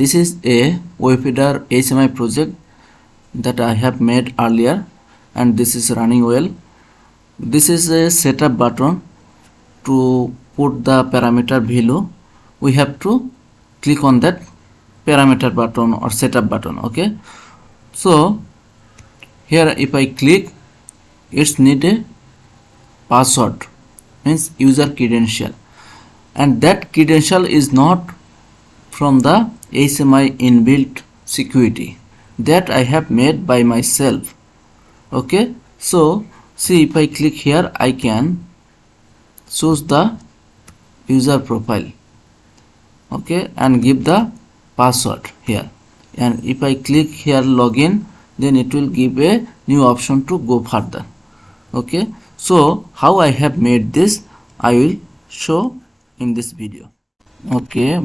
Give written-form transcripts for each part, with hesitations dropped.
this is a WebHeader HMI project that I have made earlier, and this is running well. This is a setup button. To put the parameter value, we have to click on that parameter button or setup button. Okay, so here if I click, it's need a password, means user credential, and that credential is not from the HMI inbuilt security, that I have made by myself. Okay, so see, if I click here, I can choose the user profile, okay, and give the password here, and if I click here login, then it will give a new option to go further. Okay, so how I have made this, I will show in this video. Okay,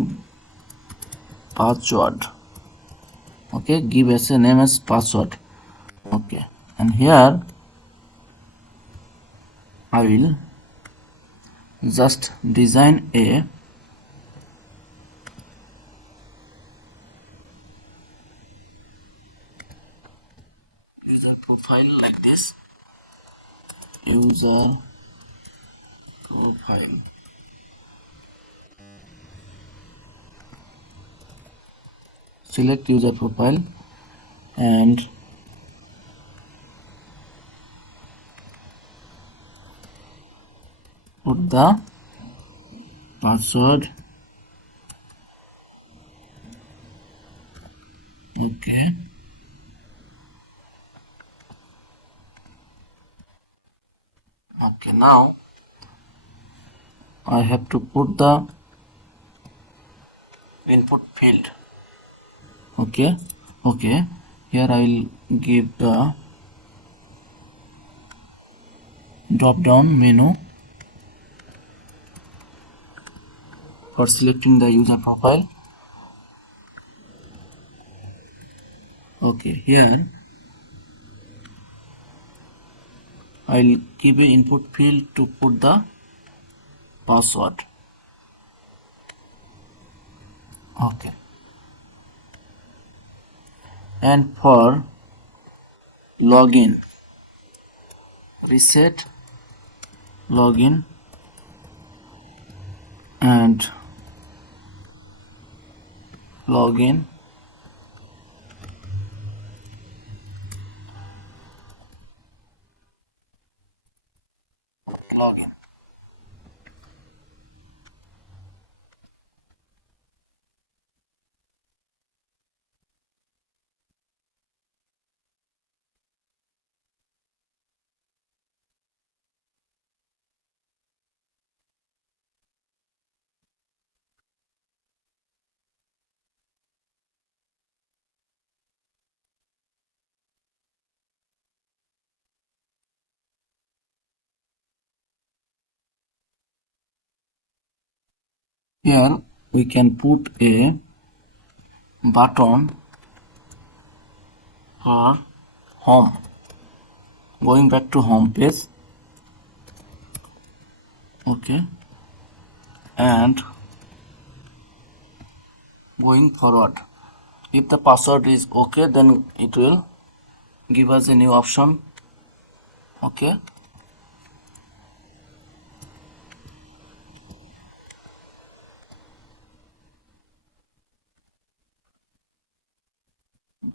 password, okay, give as a name as password. Okay, and here I will just design a user profile like this. User profile, select user profile and put the password. Okay, okay, now I have to put the input field. Okay, okay, here I will give the drop down menu for selecting the user profile. Okay, here I'll give a input field to put the password. Okay, and for login, reset login and login, login. Here we can put a button for home, going back to home page. Okay, and going forward, if the password is okay, then it will give us a new option. Okay,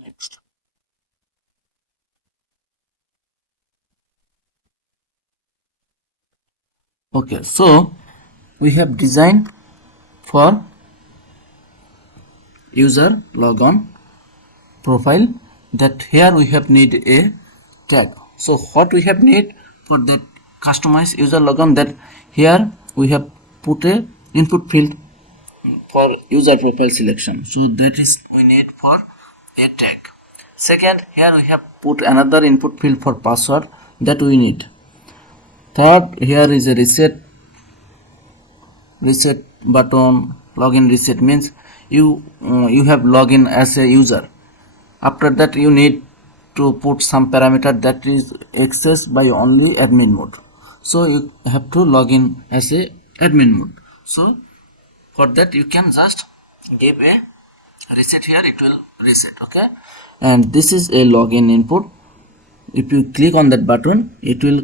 next. Okay, so we have designed for user logon profile, that here we have need a tag. So what we have need for that customize user logon, that here we have put a input field for user profile selection, so that is we need for a tag. Second, here we have put another input field for password that we need. Third, here is a reset button. Login reset means you have login as a user. After that, you need to put some parameter that is accessed by only admin mode. So you have to log in as a admin mode. So for that, you can just give a reset here, it will reset. Okay, and this is a login input. If you click on that button, it will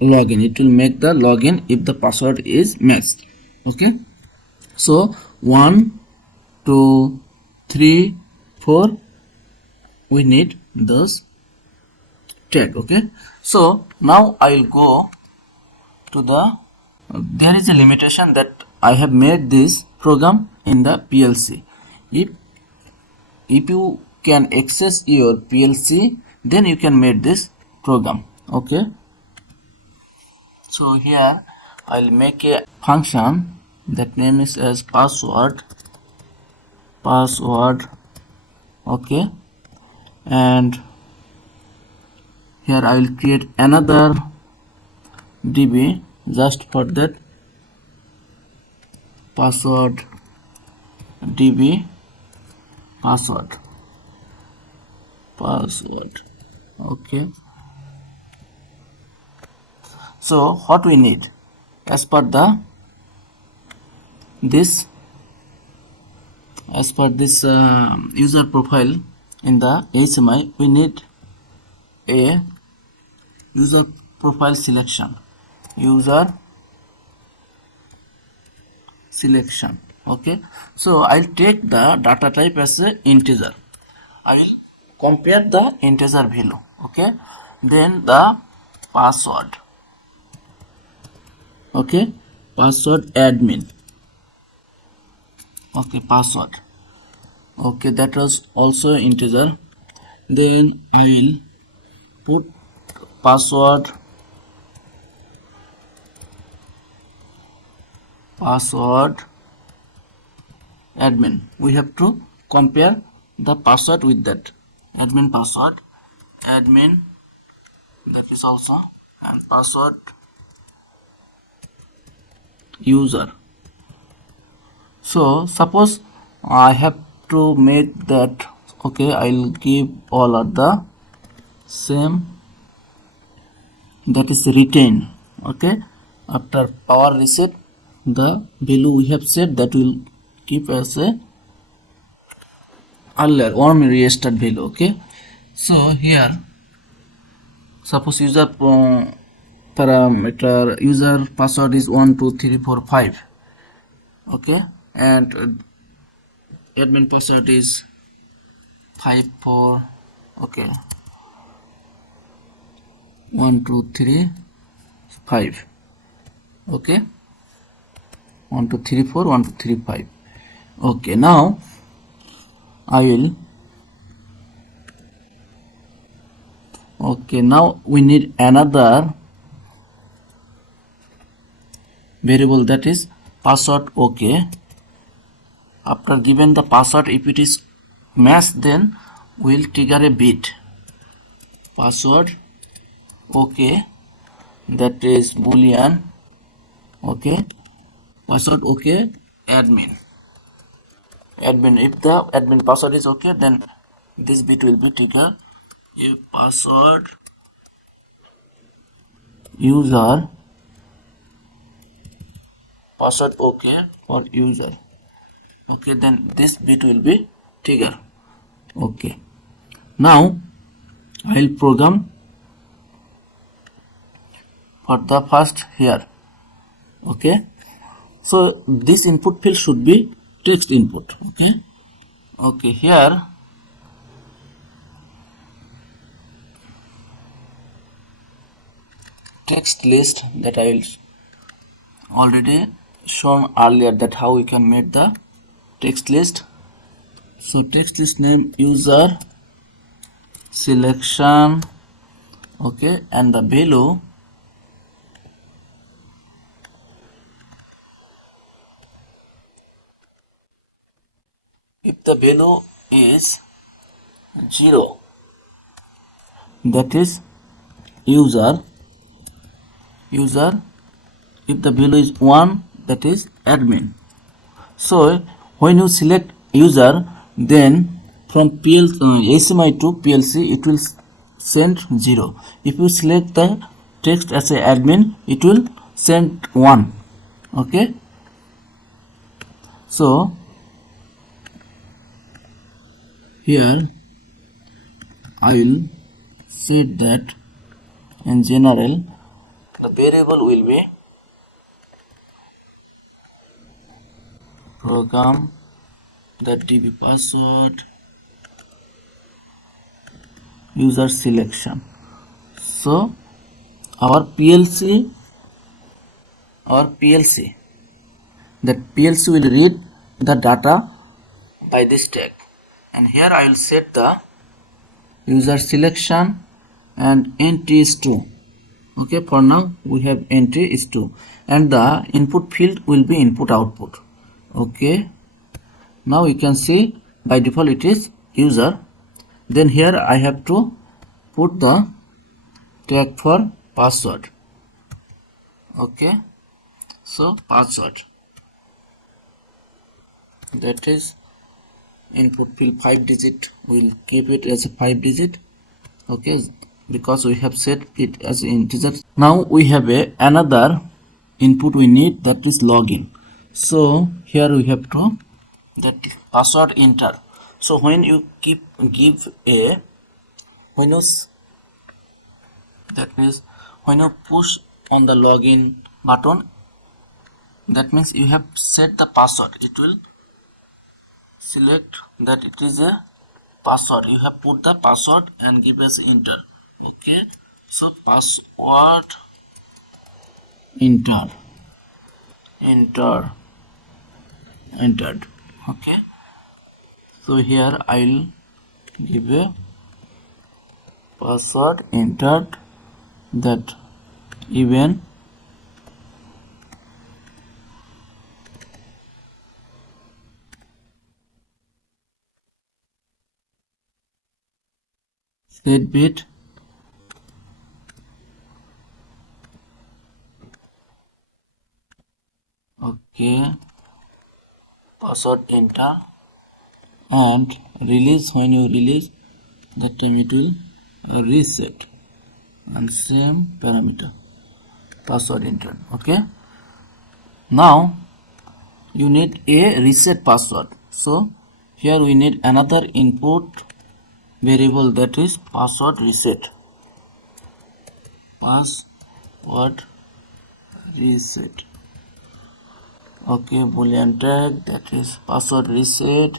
login. It will make the login if the password is matched. Okay, so 1 2 3 4 we need this tag. Okay, so now I will go to the there is a limitation that I have made this program in the PLC. If you can access your PLC, then you can make this program. Okay, so here I'll make a function that name is as password. Okay, and here I will create another DB just for that password DB password. Okay, so what we need as per this user profile in the HMI, we need a user profile selection. Okay, so I'll take the data type as a integer. I will compare the integer value. Okay, then the password. Okay, password admin. Okay, password. Okay, that was also integer. Then I will put password admin. We have to compare the password with that admin password, admin, that is also, and password user. So suppose I have to make that. Okay, I'll give all of the same, that is retain. Okay, after power reset, the value we have set that will keep as a earlier warm restart value. Okay, so here suppose user parameter user password is 1 2 3 4 5. Okay, and admin password is 5 4. Okay, 1 2 3 5. Okay, 1 2 3 4 1 2 3 5. Okay, now I will. Okay, now we need another variable, that is password. Okay, after given the password, if it is matched, then we'll trigger a bit. Password okay, that is boolean. Okay, password okay, admin. If the admin password is okay, then this bit will be triggered. If password user password okay for user, okay, then this bit will be triggered. Okay, now I'll program for the first here. Okay, so this input field should be text input. Okay, here text list that I will already shown earlier, that how we can make the text list. So text list name user selection. Okay, and the value if the value is 0, that is user. If the value is 1, that is admin. So when you select user, then from HMI to PLC it will send 0. If you select the text as a admin, it will send 1. Okay, so here I will set that in general the variable will be program that db password user selection. So our PLC that PLC will read the data by this tag, and here I will set the user selection and entry is 2. Okay, for now we have entry is 2 and the input field will be input output. Okay, now you can see by default it is user. Then here I have to put the tag for password. Okay, so password, that is input field 5 digit, we'll keep it as a 5 digit. Okay, because we have set it as integer. Now we have another input we need, that is login. So here we have to that password enter. So when you give a when you push on the login button, that means you have set the password. It will select that it is a password. You have put the password and give us enter. Okay, so password entered. Okay, so here I'll give a password entered, that even set bit okay, password enter, and release. When you release, that time it will reset, and same parameter password entered. Okay, now you need a reset password. So here we need another input variable, that is password reset. Password reset. Okay, boolean tag, that is password reset.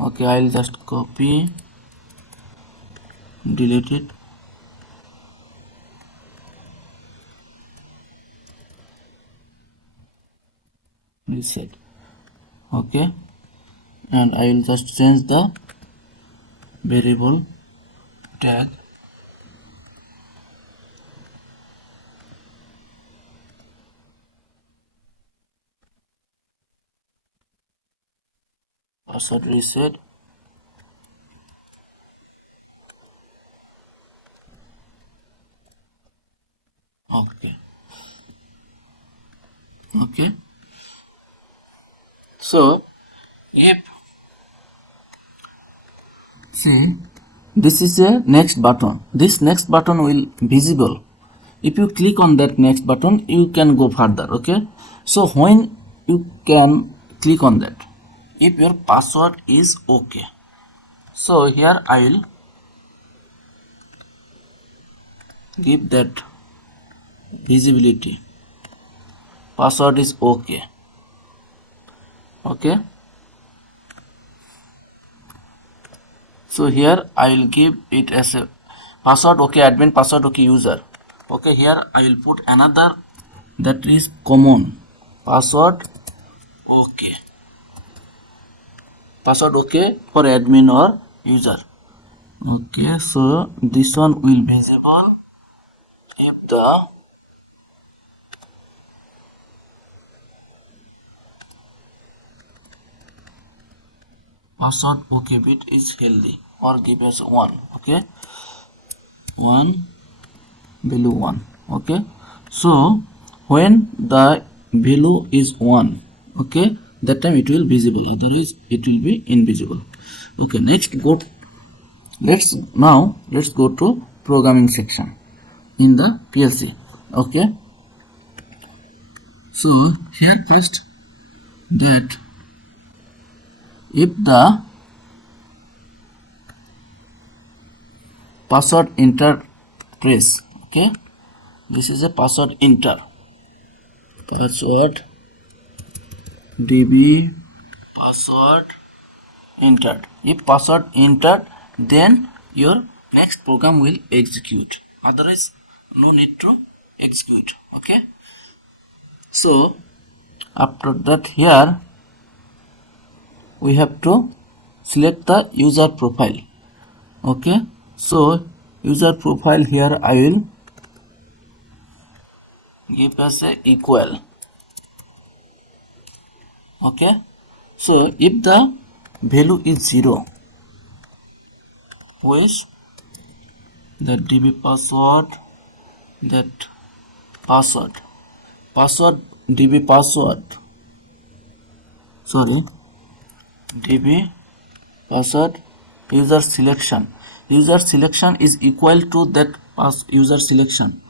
Okay, I'll just copy, delete it. Reset. Okay, and I will just change the variable tag password reset. Okay, so if see, this is a next button, this next button will visible. If you click on that next button, you can go further. Okay, so when you can click on that, if your password is okay, so here I will give that visibility, password is okay. Okay, so here I will give it as a password okay admin, password okay user. Okay, here I will put another, that is common, password okay, password okay for admin or user. Okay, so this one will be visible if the password okay bit is healthy, or give us 1. Okay, 1 value 1. Okay, so when the value is 1, okay, that time it will visible, otherwise it will be invisible. Okay, next let's go to programming section in the PLC. Okay, so here first that if the password enter press, okay, this is a password enter, password db password entered. If password entered, then your next program will execute, otherwise no need to execute. Okay, so after that, here we have to select the user profile. Okay, so user profile, here I will give us a equal. Okay, so if the value is 0, with the db password, that password db password, sorry, db password user selection is equal to that user selection,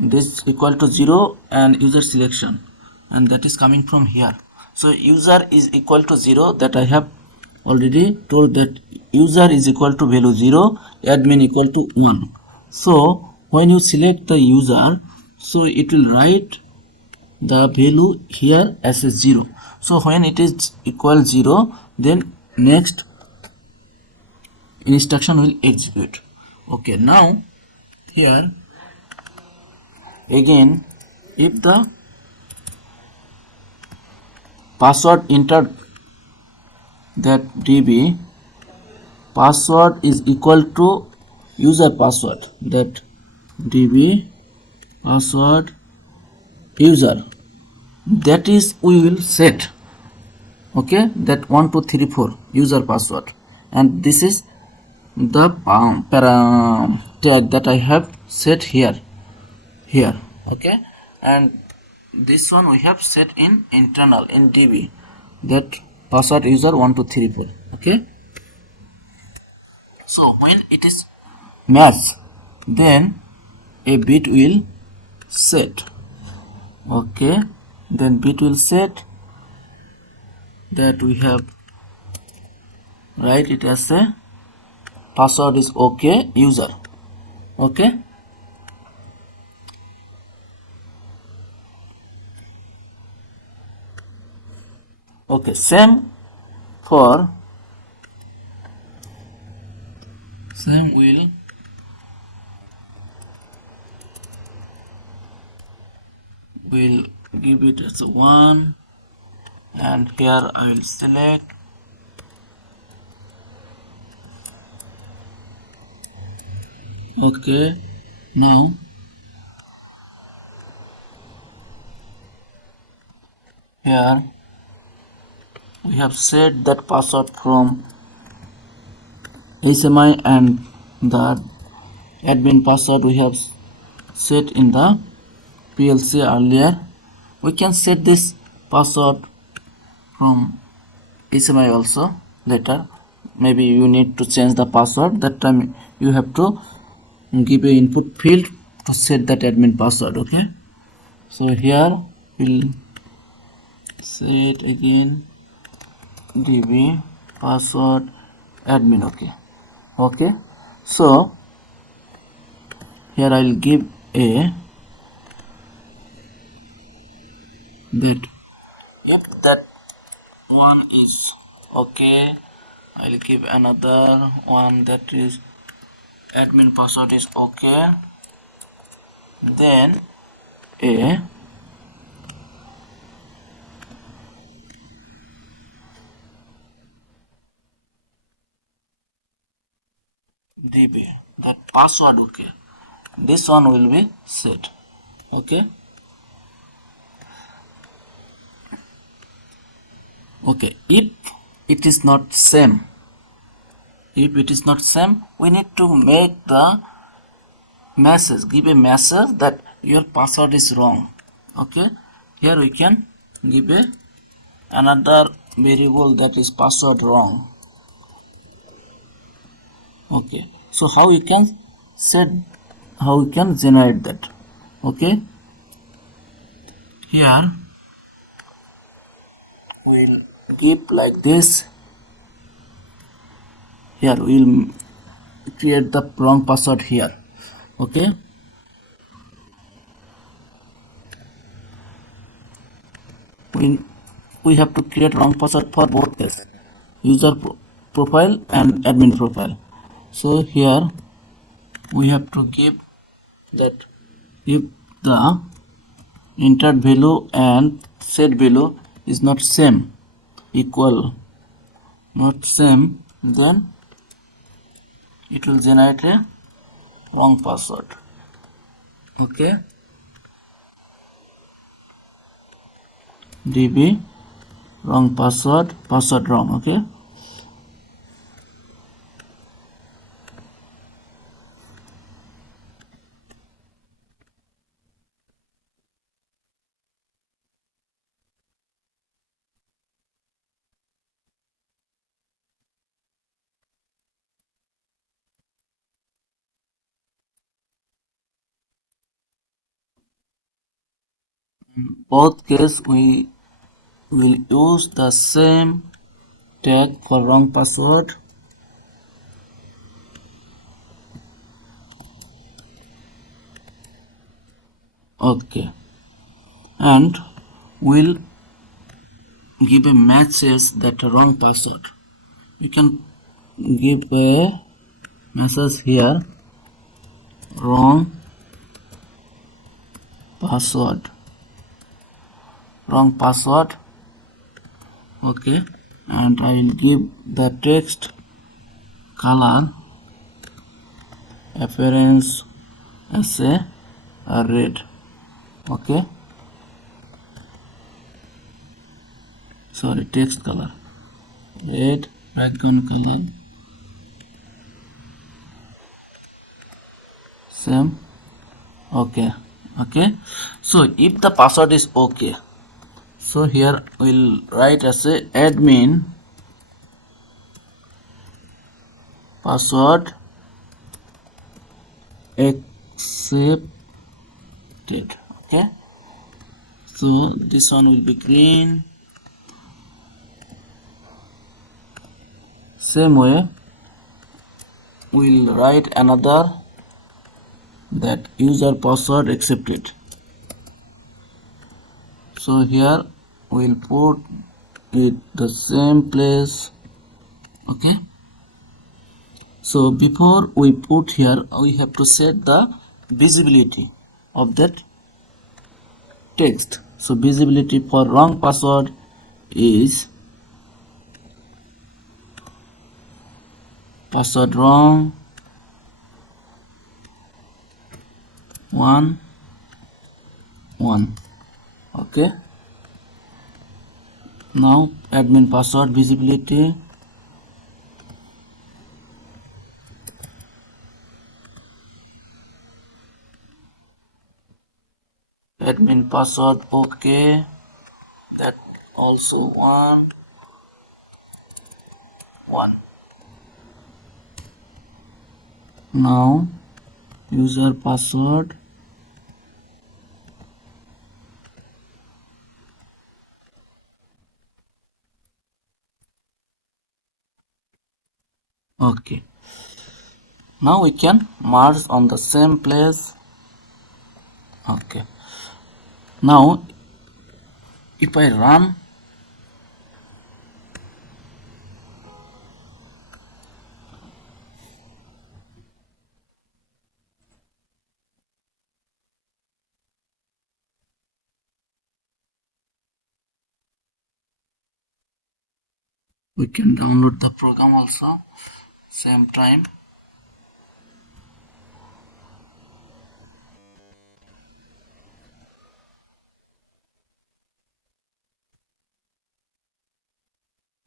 this equal to 0 and user selection, and that is coming from here. So user is equal to 0, that I have already told, that user is equal to value 0, admin equal to 1. So when you select the user, so it will write the value here as a 0. So when it is equal 0, then next instruction will execute. Okay, now here again, if the password entered, that db password is equal to user password, that db password user, that is we will set, okay, that 1234 user password, and this is the tag that I have set here, okay, and this one we have set in internal in db, that password user 1234. Okay, so when it is match, then a bit will set. Okay, then bit will set, that we have write it as a password is okay user. Okay, okay, same will give it as a 1, and here I will select. Okay, now here we have set that password from HMI, and the admin password we have set in the PLC earlier. We can set this password from HMI also later. Maybe you need to change the password, that time you have to give a input field to set that admin password. Okay, so here we'll set again db password admin. Okay, so here I'll give a that if that one is okay, I'll give another one that is admin password is okay, then a db that password. Okay, this one will be set. Okay, okay, if it is not same, we need to make the message, give a message that your password is wrong. Okay, here we can give a another variable, that is password wrong. Okay, so how you can generate that? Okay, here we'll give like this, here we'll create the wrong password here. Okay, we have to create wrong password for both this user profile and admin profile. So here we have to give that if the entered value and set value is not same, equal, not same, then it will generate a wrong password. Okay, db wrong password, password wrong. Okay, both case we will use the same tag for wrong password. Okay, and we'll give a message that wrong password. You can give a message here, wrong password, wrong password. Okay, and I will give the text color appearance as a red. Okay, sorry, text color red, background color same. Okay, okay, so if the password is okay, so here we'll write as a admin password accepted. Okay, so this one will be green. Same way we'll write another that user password accepted. So here we'll put it the same place. Okay, so before we put here we have to set the visibility of that text. So visibility for wrong password is password wrong 1 1. Okay, now admin password visibility admin password okay, that also 1 1. Now user password okay. Now we can merge on the same place. Okay, now if I run, we can download the program also same time.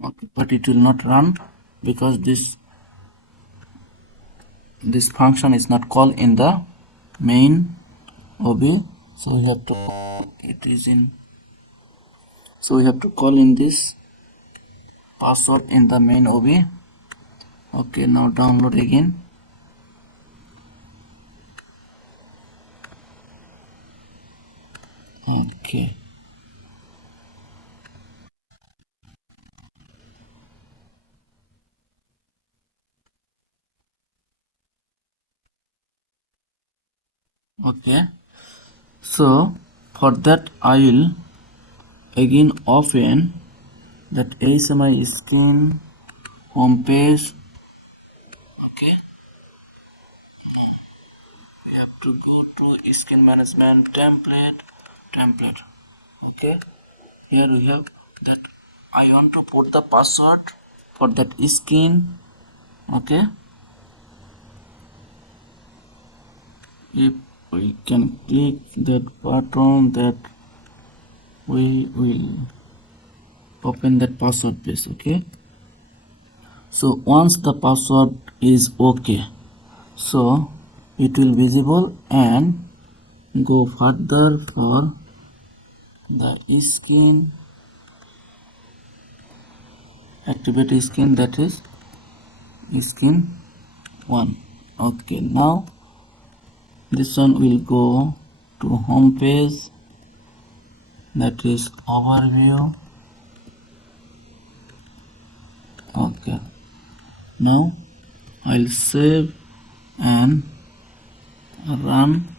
Okay, but it will not run because this function is not called in the main OB. So we have to it is in, so we have to call in this password in the main OB. Okay, now download again. Okay, Okay, so for that I will again open that HMI skin home page. Okay, to go to skin management template. Okay, here we have that I want to put the password for that skin. Okay, if we can click that button, that we will open that password page. Okay, so once the password is okay, so it will visible and go further for the skin, activate skin, that is skin 1. Okay, now this one will go to home page, that is overview. Okay, now I'll save and run.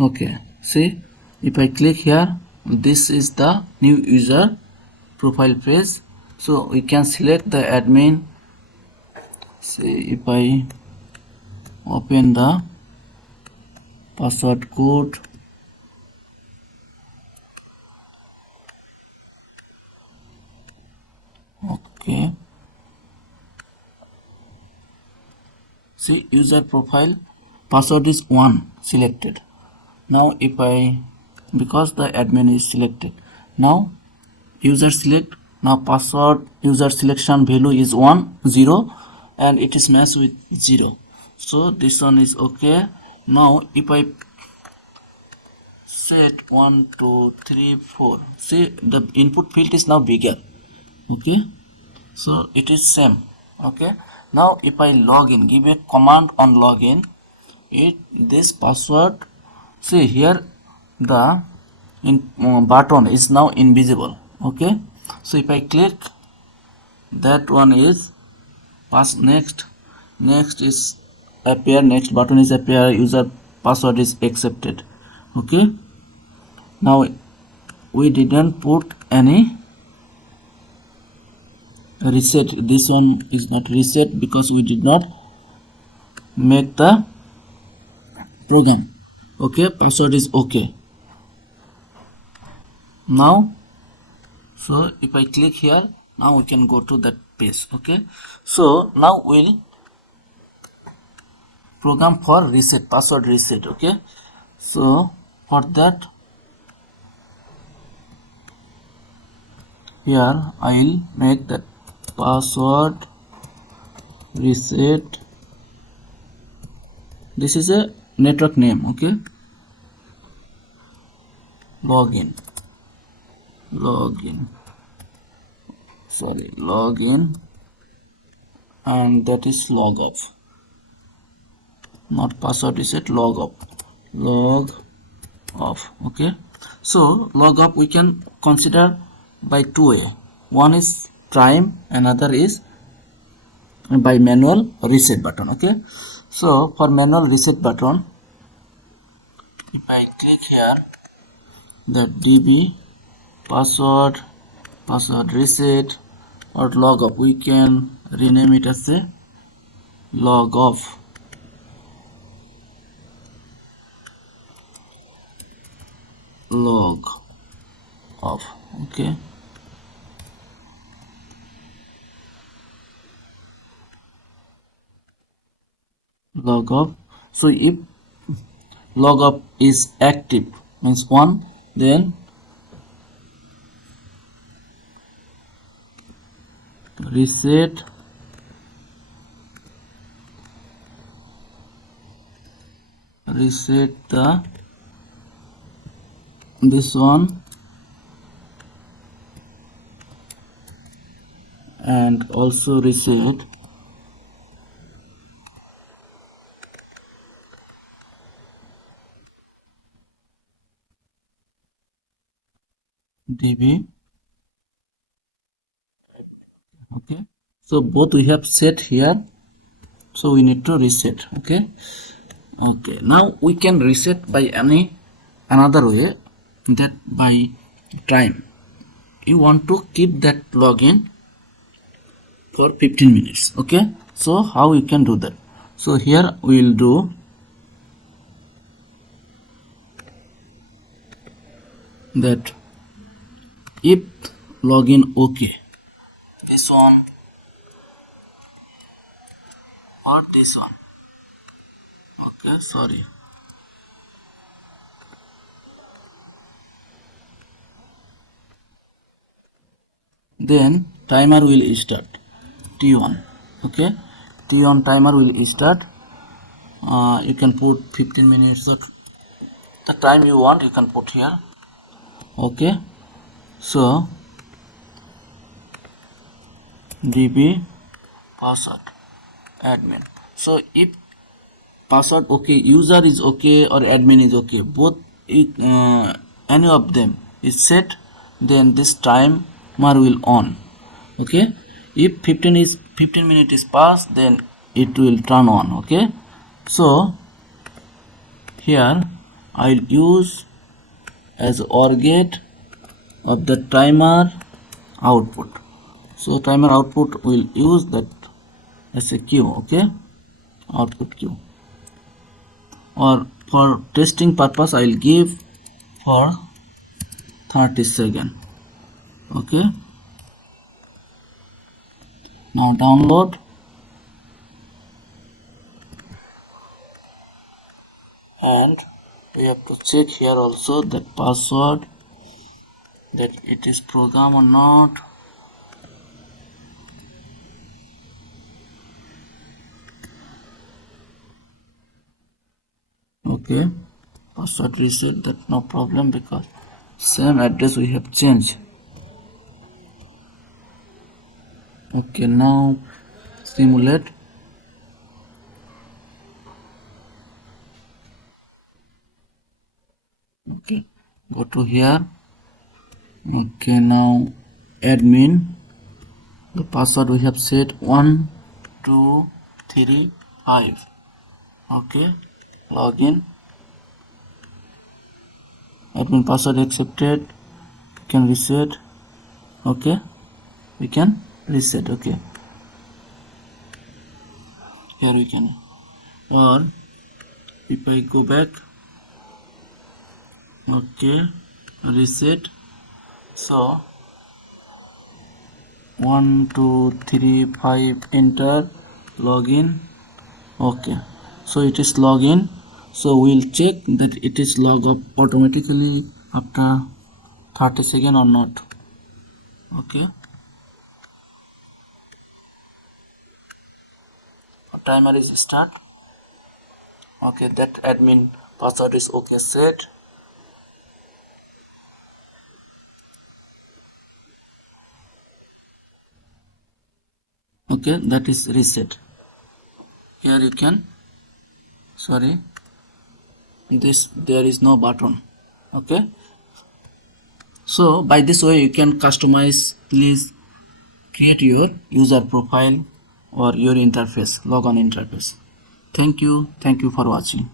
Okay, see, if I click here, this is the new user profile page. So we can select the admin. See, if I open the password code, okay, see, user profile password is 1 selected. Now if I, because the admin is selected, now user select, now password user selection value is 10 and it is matched with 0, so this one is okay. Now if I set 1 2 3 4, see, the input field is now bigger. Okay, so it is same. Okay, now if I log in, give a command on login, it this password, see here the button is now invisible. Okay, so if I click, that one is pass, next is appear, next button is appear, user password is accepted. Okay, now we didn't put any reset, this one is not reset because we did not make the program. Okay, password is okay. Now, so if I click here, now we can go to that page. Okay, so now we'll program for reset, password reset. Okay, so for that, here I'll make that password reset. This is a network name. Okay, login, login, and that is log off, not password reset, log off. Okay, so log off we can consider by two way. One is time, another is by manual reset button. Okay, so for manual reset button, if I click here, the db password reset or log off, we can rename it as a log off. Okay, log off. So if log off is active, means 1, then reset the this one, and also reset db. Okay, so both we have set here. so we need to reset. Okay, now we can reset by another way, that by time. You want to keep that login for 15 minutes. Okay, so how you can do that? So here we will do that if login okay, this one or this one. Okay, sorry. Then timer will start t1. Okay, t1 timer will start. You can put 15 minutes or the time you want, you can put here. Okay, so db password admin. So if password okay, user is okay, or admin is okay, both any of them is set, then this timer will on. Okay, if 15 minutes is passed, then it will turn on. Okay, so here I'll use as OR gate of the timer output. So timer output will use that as a queue. Okay, output queue, or for testing purpose I will give for 30 seconds. Okay, now download, and we have to check here also that password, that it is program or not. Okay, password reset, that no problem, because same address we have changed. Okay, now simulate. Okay, go to here. Okay, now admin, the password we have set 1235. Okay, login, admin password accepted. You can reset. Okay, we can reset. Okay, here we can, or if I go back, okay, reset. So 1235, enter, login. Okay, so it is login. So we'll check that it is log up automatically after 30 seconds or not. Okay, timer is start. Okay, that admin password is okay set. Okay, that is reset. Here you can, sorry, this, there is no button. Okay, so by this way you can customize, please create your user profile or your interface, logon interface. Thank you for watching.